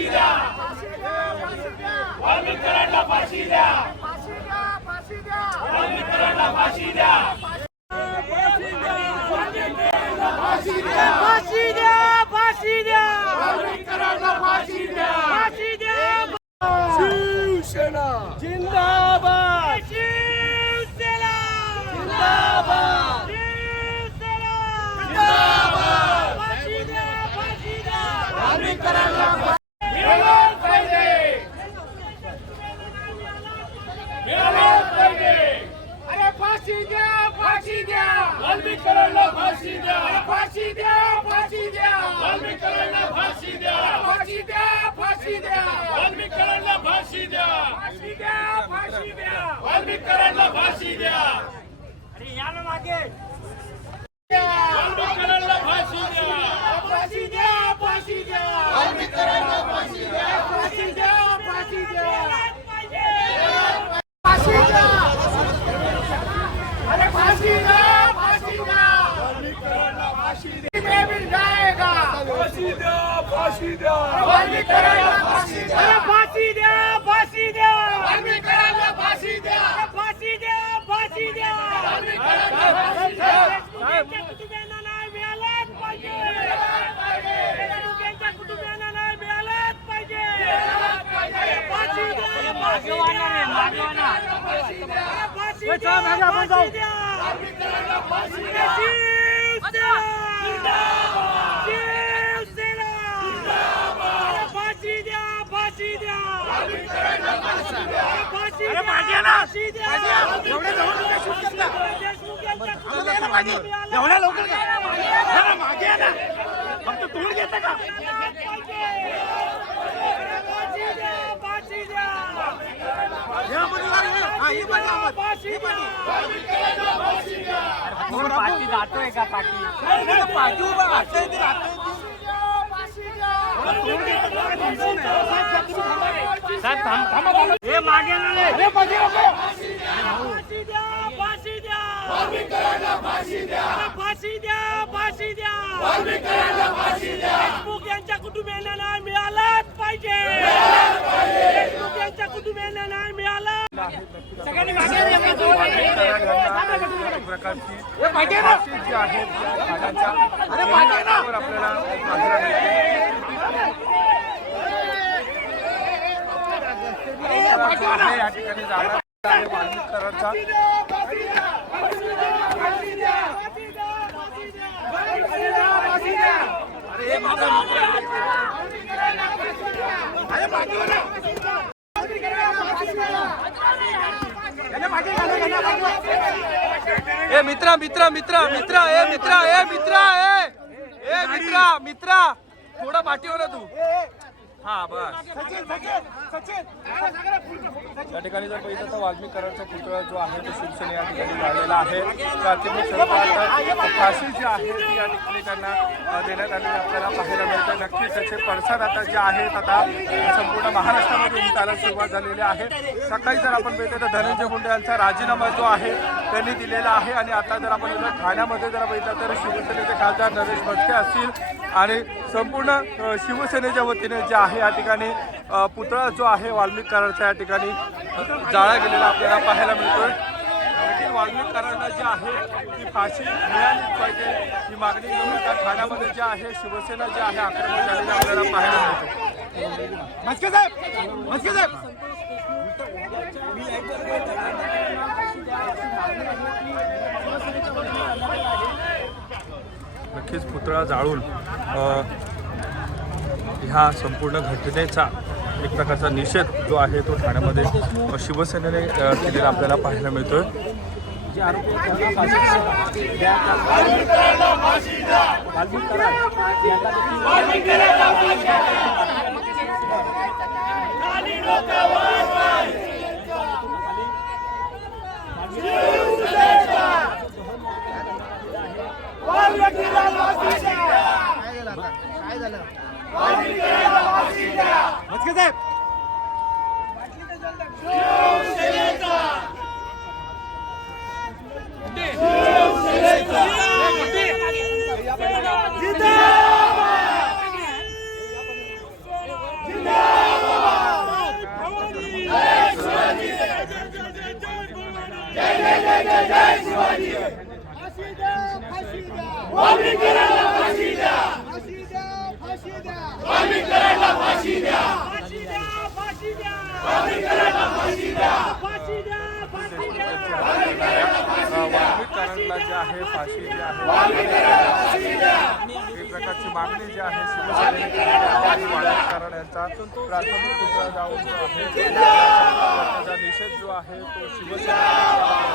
फाशी द्या. वाल्मिकांना फाशी द्या वाल्मिकांना फाशी द्या फाशी द्या फाशी द्या वाल्मिकांना फाशी द्या फाशी द्या शिवसेना. जिंदाबाद शिवसेना जिंदाबाद शिवसेना जिंदाबाद फाशी द्या फाशी द्या वाल्मिकांना मिळालं पाहिजे मिळालं पाहिजे अरे फाशी द्या फाशी द्या वाल्मिकांना फाशी द्या फाशी द्या फाशी द्या वाल्मिकांना फाशी द्या फाशी द्या फाशी द्या वाल्मिकांना फाशी द्या फाशी द्या फाशी द्या वाल्मिकांना फाशी द्या अरे या ना मागे वाल्मिकांना फाशी द्या फाशी द्या फाशी द्या वाल्मिकांना फाशी द्या फाशी द्या फाशी द्या फाशी द्या अरे फाशी द्या फाशी द्या वाल्मिकांना फाशी द्या कितने मिल जाएगा फाशी द्या फाशी द्या वाल्मिकांना फाशी द्या फाशी द्या फाशी द्या वाल्मिकांना फाशी द्या फाशी द्या फाशी द्या वाल्मिकांना फाशी द्या देशमुखांच्या कुटुंबियांना न्याय मिळालाच पाहिजे. देशमुखांच्या कुटुंबियांना न्याय मिळालाच पाहिजे. फाशी द्या फाशी द्या फाशी द्या फाशी द्या फाशी द्या शिवसेना शिवसेना फाशी द्या फाशी द्या फाशी द्या फाशी द्या एवढ्या लवकर का मागे. या ना. फक्त तोड घेत का? पाठी जातोय का पाठी? पाठी उभा. राहतोय ते साहेब थांब. हे मागे. फाशी द्या फाशी द्या. फाशी द्या. फाशी द्या फाशी द्या. वाल्मिकांना फाशी द्या. देशमुख यांच्या कुटुंबियांना न्याय मिळालाच पाहिजे. देशमुख यांच्या कुटुंबियांना मिळाला सगळ्यांनी मागे. प्रकारची. फाशी जी आहे. आपल्याला पाहायला मिळते. जो आहे या ठिकाणी जाणार आहे अरे ए मित्रा मित्रा मित्रा मित्रा ए मित्रा ए मित्रा ए ए मित्रा मित्रा थोडा पाठीवर तू. हा बस. या ठिकाणी जर बघितलं तर वाल्मिकरांचा पुतळा जो आहे तो शिवसेने या ठिकाणी झालेला आहे. प्राथमिक स्वरूपात फाशी जी आहे ती या ठिकाणी त्यांना देण्यात आलेली आपल्याला पाहायला मिळते. नक्कीच त्याचे पडसाद आता जे आहेत आता संपूर्ण महाराष्ट्रामध्ये उमटायला सुरुवात झालेली आहे. सकाळी जर आपण बघितलं तर धनंजय मुंडे यांचा राजीनामा जो आहे त्यांनी दिलेला आहे. आणि आता जर आपण ठाण्यामध्ये जर बघितलं तर शिवसेनेचे खासदार नरेश भटके असतील आणि संपूर्ण शिवसेनेच्या वतीने जे आहे या ठिकाणी पुतळा जो आहे वाल्मिकरांचा या ठिकाणी जाळा गेलेला आपल्याला पाहायला मिळतोय. नक्की वाल्मिकरांना जी आहे ती फाशी मिळालीच पाहिजे. ही मागणी घेऊन आता ठाण्यामध्ये जे आहे शिवसेना जी आहे आक्रमक झालेली आपल्याला पाहायला मिळते मस्के साहेब मस्के साहेब नक्कीच पुतळा जाळून ह्या संपूर्ण घटनेचा एक प्रकारचा निषेध जो आहे तो ठाण्यामध्ये शिवसेनेने केलेला आपल्याला पाहायला मिळतोय. वाल्मिकरांना जे आहे फाशी जे आहे प्रकारची मागणी जी आहे शिवसेनेची वाल्मिकरण यांचा प्राथमिक उतरा जाऊन आहे त्याचा जो आहे तो शिवसेना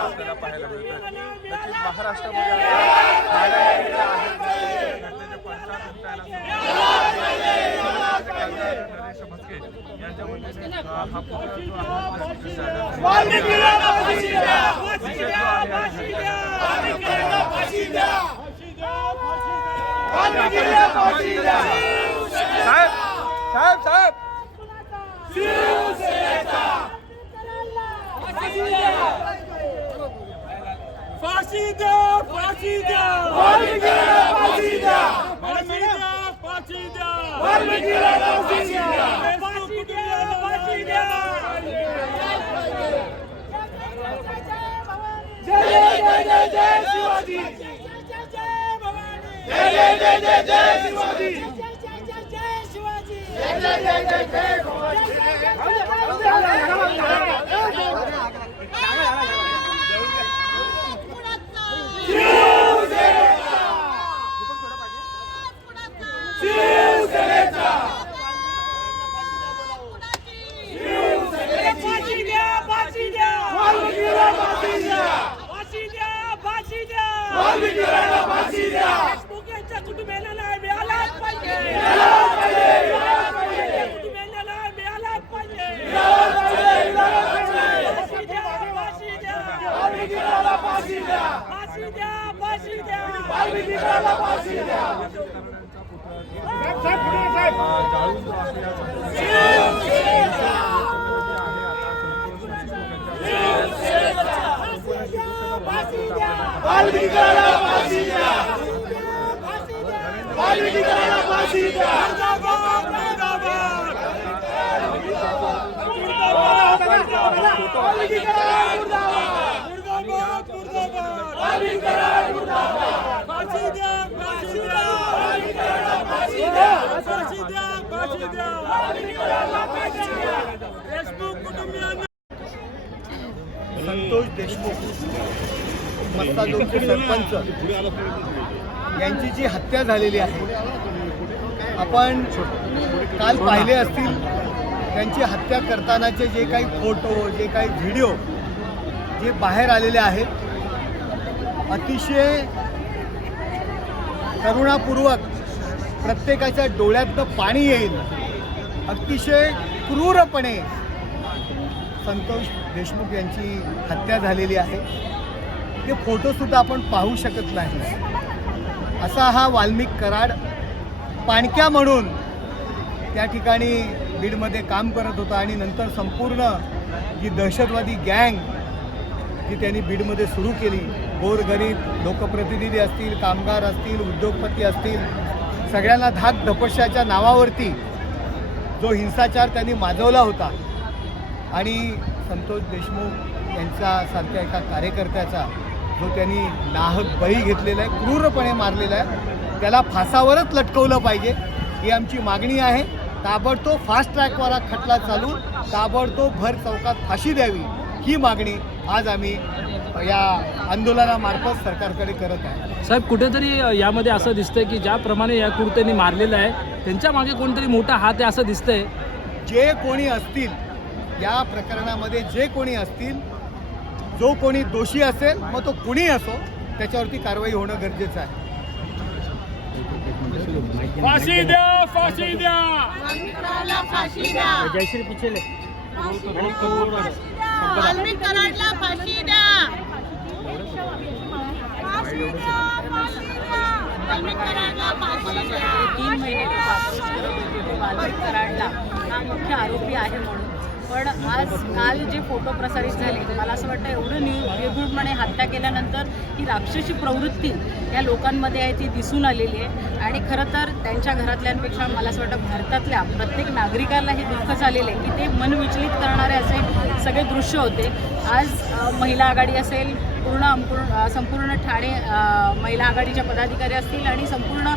आपल्याला पाहायला मिळतो नक्कीच महाराष्ट्रामध्ये नरेश म्हस्के यांच्या वतीने हा पुतळा जो आहे वाल्मिकीला फाशी द्या निषेध जो आहे हा वाल्मिकीला फाशी द्या वाल्मिकीला फाशी द्या साहेब साहेब साहेब फाशी द्या फाशी द्या वाल्मिकीला फाशी द्या फाशी द्या फाशी द्या वाल्मिकीला फाशी द्या फाशी द्या फाशी द्या जय जय जय जय शिवाजी. जय जय जय जय जय शिवाजी जय जय जय जय जय फाशी द्या फाशी द्या वाल्मिकीला फाशी द्या फाशी द्या फाशी द्या वाल्मिकीला फाशी द्या देशमुख यांच्या कुटुंबियांना न्याय मिळालाच पाहिजे कुटुंबियांना न्याय मिळालाच पाहिजे फाशी द्या फाशी द्या वाल्मिकीला फाशी द्या फाशी द्या फाशी द्या वाल्मिकीला फाशी द्या जाळून जो आहे या संपूर्ण वाल्मिकीला फाशी द्या वाल्मिकीला फाशी द्या फाशी द्या फाशी द्या फाशी द्या फाशी द्या देशमुख कुटुंबियांना संतोष देशमुख मस्ताजोगचे सरपंच यांची जी हत्या झालेली आहे आपण काल पाहिले असतील त्यांची हत्या करतानाचे जे काही फोटो जे काही व्हिडिओ जे बाहेर आलेले आहेत अतिशय करुणापूर्वक प्रत्येकाच्या डोळ्यातनं पाणी येईल. अतिशय क्रूरपणे संतोष देशमुख यांची हत्या झालेली आहे. ते फोटोसुद्धा आपण पाहू शकत नाही. असा हा वाल्मिक कराड पाणक्या म्हणून त्या ठिकाणी बीडमध्ये काम करत होता आणि नंतर संपूर्ण जी दहशतवादी गँग जी त्यांनी बीडमध्ये सुरू केली गोरगरीब लोकप्रतिनिधी असतील कामगार असतील उद्योगपती असतील सगळ्यांना धाक धपशाच्या नावावरती जो हिंसाचार त्यांनी माजवला होता आणि संतोष देशमुख यांच्यासारख्या एका कार्यकर्त्याचा जो त्यांनी नाहक बळी घेतलेला आहे क्रूरपणे मारलेला आहे त्याला फासावरच लटकवलं पाहिजे ही आमची मागणी आहे. ताबडतोब फास्ट ट्रॅकवाला खटला चालून ताबडतोब भर चौकात फाशी द्यावी ही मागणी आज आम्ही या आंदोलनामार्फत सरकारकडे करत आहे. साहेब कुठेतरी यामध्ये असं दिसतंय की ज्याप्रमाणे या कुर्त्यांनी मारलेलं आहे त्यांच्या मागे कोणतरी मोठा हात आहे असं दिसतंय. जे कोणी असतील या प्रकरणामध्ये जे कोणी असतील जो कोणी दोषी असेल मग तो कुणी असो त्याच्यावरती कारवाई होणं गरजेचं आहे. फाशी द्या फाशी द्या! फाशी द्या! जयश्री पिछेले. फाशी द्या! तीन महिने कराडला हा मुख्य आरोपी आहे म्हणून. पण आज काल जे फोटो प्रसारित झाले मला असं वाटतं एवढं नि हत्या केल्यानंतर ही राक्षसी प्रवृत्ती या लोकांमध्ये आहे ती दिसून आलेली आहे. आणि खरं तर त्यांच्या घरातल्यांपेक्षा मला असं वाटतं भारतातल्या प्रत्येक नागरिकाला हे दुःख झालेलं आहे की ते मनविचलित करणारे असे सगळे दृश्य होते. आज महिला आघाडी असेल पूर्ण संपूर्ण ठाणे महिला आघाडीच्या पदाधिकारी असतील आणि संपूर्ण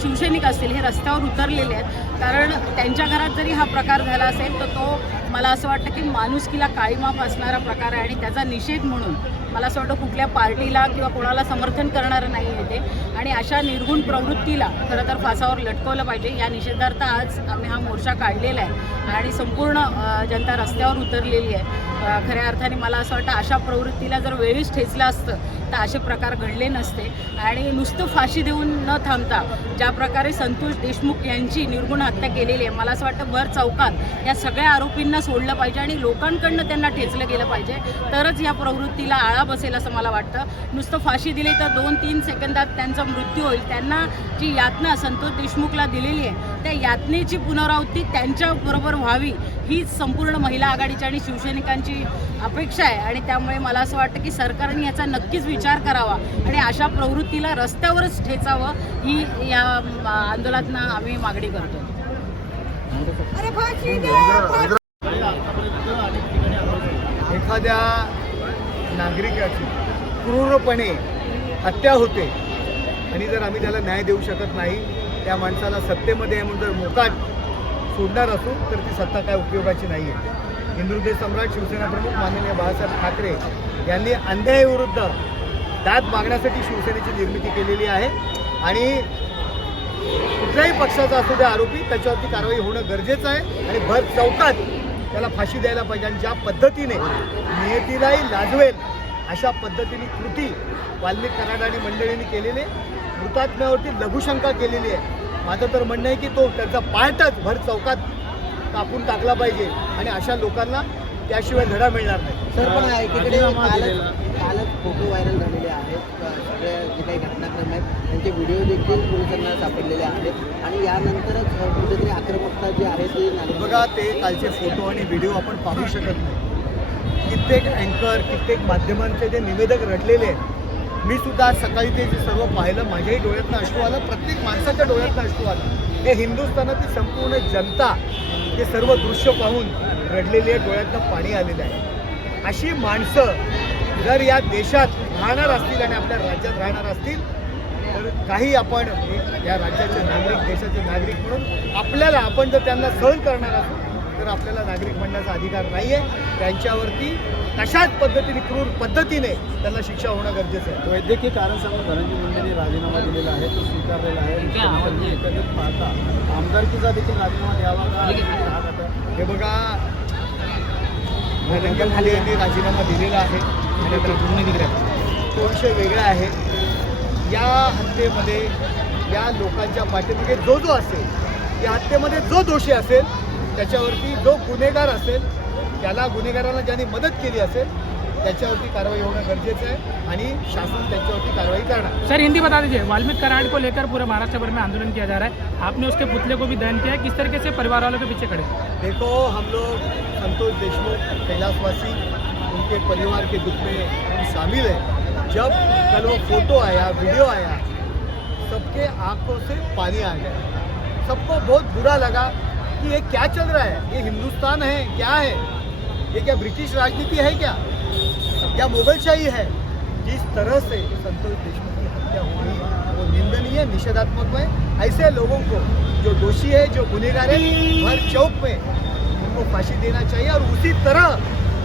शिवसैनिक असतील हे रस्त्यावर उतरलेले आहेत. कारण त्यांच्या घरात जरी हा प्रकार झाला असेल तर तो मला असं वाटतं की माणुसकीला काळीमाप असणारा प्रकार आहे आणि त्याचा निषेध म्हणून मला असं वाटतं कुठल्या पार्टीला किंवा कोणाला समर्थन करणारं नाही आहे ते. आणि अशा निर्गुण प्रवृत्तीला खरं तर फासावर लटकवलं पाहिजे. या निषेधार्थ आज आम्ही हा मोर्चा काढलेला आहे आणि संपूर्ण जनता रस्त्यावर उतरलेली आहे. खऱ्या अर्थाने मला असं वाटतं अशा प्रवृत्तीला जर वेळीच ठेचलं असतं तर असे प्रकार घडले नसते. आणि नुसतं फाशी देऊन न थांबता ज्या प्रकारे संतोष देशमुख यांची निर्गुण हत्या केलेली आहे मला असं वाटतं भर चौकात या सगळ्या आरोपींना सोडलं पाहिजे आणि लोकांकडनं त्यांना ठेचलं गेलं पाहिजे. तरच या प्रवृत्तीला आळा बसेल असं मला वाटतं. नुसतं फाशी दिली तर दोन तीन सेकंदात त्यांचा मृत्यू होईल. त्यांना जी यातना संतोष देशमुखला दिलेली आहे त्या यातनेची पुनरावृत्ती त्यांच्याबरोबर व्हावी ही संपूर्ण महिला आघाडीची आणि शिवसैनिकांची अपेक्षा आहे. आणि त्यामुळे मला असं वाटतं की सरकारने याचा नक्कीच विचार करावा आणि अशा प्रवृत्तीला रस्त्यावरच ठेचावं ही या अं, आंदोलनातनं आम्ही मागणी करतो. अरे फाशी द्या फाशी एखाद्या नागरिकाची क्रूरपणे हत्या होते आणि जर आम्ही त्याला न्याय देऊ शकत नाही त्या माणसाला सत्तेमध्ये म्हणून जर मोकाट सोडणार असू तर ती सत्ता काय उपयोगाची नाही आहे हिंदुहृदय सम्राट शिवसेना प्रमुख माननीय बाळासाहेब ठाकरे यांनी अन्यायाविरुद्ध दाद मागण्यासाठी शिवसेनेची निर्मिती केलेली आहे आणि कुठल्याही पक्षाचा असू द्या आरोपी त्याच्यावरती कारवाई होणं गरजेचं आहे आणि भर चौकात त्याला फाशी द्यायला पाहिजे आणि ज्या पद्धतीने नियतीलाही लाजवेल अशा पद्धतीने कृती वाल्मिक कराड आणि मंडळींनी केलेली आहे. मृतात्म्यावरती लघुशंका केलेली आहे माझं तर म्हणणं आहे की तो त्याचा पार्टच भर चौकात कापून टाकला पाहिजे आणि अशा लोकांना त्याशिवाय धडा मिळणार नाही सर पण एकीकडे कालच फोटो व्हायरल झालेले आहेत. सगळे जे काही घटनाक्रम आहेत त्यांचे व्हिडिओ देखील पोलिसांना सापडलेले आहेत. आणि यानंतरच कुठेतरी आक्रमकता जी आहे ती बघा ते कालचे फोटो आणि व्हिडिओ आपण पाहू शकत नाही. कित्येक अँकर कित्येक माध्यमांचे जे निवेदक रटलेले आहेत. मी सुद्धा सकाळी ते जे सर्व पाहिलं माझ्याही डोळ्यातनं अश्रू आलं. प्रत्येक माणसाच्या डोळ्यातनं अश्रू आलं. हे हिंदुस्थानातील संपूर्ण जनता हे सर्व दृश्य पाहून रडलेली आहे डोळ्यातनं पाणी आलेलं आहे. अशी माणसं जर या देशात राहणार असतील आणि आपल्या राज्यात राहणार असतील तर काही आपण या राज्याचे नागरिक देशाचे नागरिक म्हणून आपल्याला आपण जर त्यांना सहन करणार असू तर आपल्याला नागरिक म्हणण्याचा अधिकार नाही आहे त्यांच्यावरती तशाच पद्धतीने क्रूर पद्धतीने त्यांना शिक्षा होणं गरजेचं आहे. वैद्यकीय कारण सांगून धनंजय मुंडेंनी राजीनामा दिलेला आहे तो स्वीकारलेला आहे. एकंदरीत पाहता आमदारकीचा देखील राजीनामा द्यावा का? हे बघा मुंडे यांनी राजीनामा दिलेला आहे. आणि आता पूर्ण तो विषय वेगळा आहे. या हत्येमध्ये या लोकांच्या पाठीमागे जो जो असेल या हत्येमध्ये जो दोषी असेल त्याच्यावरती जो गुन्हेगार असेल त्याला गुन्हेगाराला ज्यांनी मदत केली असेल त्याच्यावरती कारवाई होणं गरजेचं आहे आणि शासन त्याच्यावरती कारवाई करणार. सर हिंदी बता दीजिए वाल्मीकि कराड़ को लेकर पूरे महाराष्ट्र भर में आंदोलन किया जा रहा है। आपने उसके पुतले को भी दहन किया है। किस तरीके से परिवार वालों के पीछे खड़े? देखो हम लोग संतोष देशमुख, कैलाशवासी, उनके परिवार के दुख में शामिल हैं। जब कल वो फ़ोटो आया, वीडियो आया, सबके आँखों से पानी आ गया। सबको बहुत बुरा लगा कि ये क्या चल रहा है? ये हिंदुस्तान है, क्या है? ये क्या ब्रिटिश राजनीति है क्या? क्या मुगलशाही है? जिस तरह से संतोष देशमुख की हत्या हो रही है वो निंदनीय, निषेधात्मक है ऐसे लोगों को, जो दोषी है, जो गुनेगार है, हर चौक में उनको फांसी देना चाहिए और उसी तरह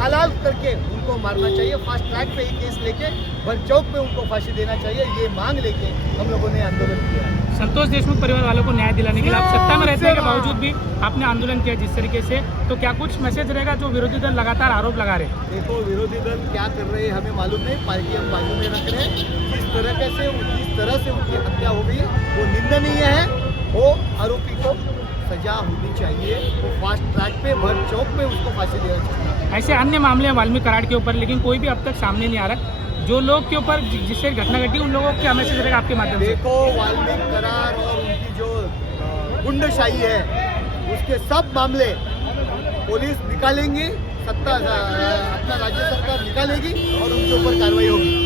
हलाल करके उनको मारना चाहिए। फास्ट ट्रैक पे ये केस लेके हर चौक में उनको फांसी देना चाहिए ये मांग लेके हम लोगों ने आंदोलन किया संतोष देशमुख परिवार वालों को न्याय दिलाने के लिए आप सत्ता में रहने के बावजूद भी आपने आंदोलन किया जिस तरीके से तो क्या कुछ मैसेज रहेगा जो विरोधी दल लगातार आरोप लगा रहे हैं? देखो विरोधी दल क्या कर रहे हैं हमें मालूम नहीं पार्टी हम बाजू में रख रहे हैं। जिस तरह से जिस तरह से उनकी हत्या हो गई वो निंदनीय है। वो आरोपी को सजा होनी चाहिए। वो फास्ट ट्रैक पे भर चौक पे उसको फांसी देना चाहिए। ऐसे अन्य मामले हैं वाल्मीकि कराड़ के ऊपर लेकिन कोई भी अब तक सामने नहीं आ रहा। जो लोग के ऊपर जिससे घटना घटी उन लोगों को क्या मैसेज रहेगा आपके माध्यम से। देखो वाल्मीकि करार और उनकी जो गुंडशाही है उसके सब मामले पुलिस निकालेंगे सत्ता अपना राज्य सरकार निकालेगी और उनके ऊपर कार्रवाई होगी।